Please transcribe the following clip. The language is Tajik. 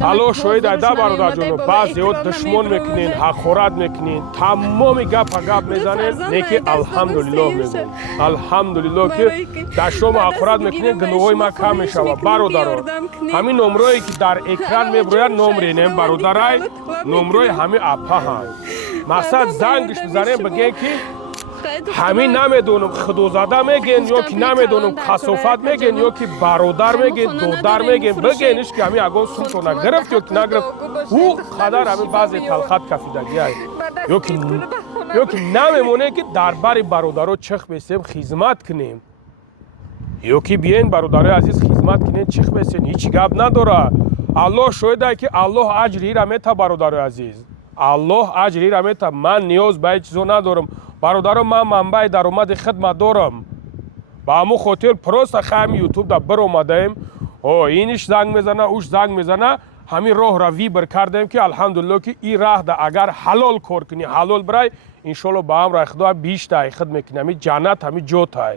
алло шоид айда бародарҷоно баъзеҳо душмон мекунен ҳақорат мекунен тамоми гапа гап мезанен неки алҳамдулиллоҳ мегӯем алҳамдулиллоҳ ки дар шумо ҳақорат мекунен гуноҳҳои ман кам мешавад бародаро ҳамин номрое ки дар экран мебирояд номренем бародарай номрои ҳамин апаҳанд мақсад зангш бизанем бигем ки ҳамин намедонам худозада мегӯен ё ки намедонам касофат мегӯен ё ки бародар мегӯен додар мегӯен бигӯениш ки ҳамин ягон сумто нагирифт ё ки нагирифт ӯ қадар ҳамин баъзе талхат кафидагиай ё ки намемонем ки дар бари бародаро чих бесем хизмат кунем ё ки биен бародарои азиз хизмат кунем чих бесем ҳеҷ гап надорад аллоҳ шоҳидае ки аллоҳ аҷрира мета бародарои азиз аллоҳ аҷрира мета ман ниёз ба ҳеҷ чизо надорам бародаро ман манбаи даромади хидмат дорам ба ҳамун хотир просто хаим ютубда биромадаем иниш занг мезана уш занг мезана ҳамин роҳра вибр кардем ки алҳамдулиллоҳ ки ин раҳда агар ҳалол кор кунӣ ҳалол бирай иншоаллоҳ ба ҳамраи худо биштаи хид мекунӣ ҳамин ҷаннат ҳамин ҷотай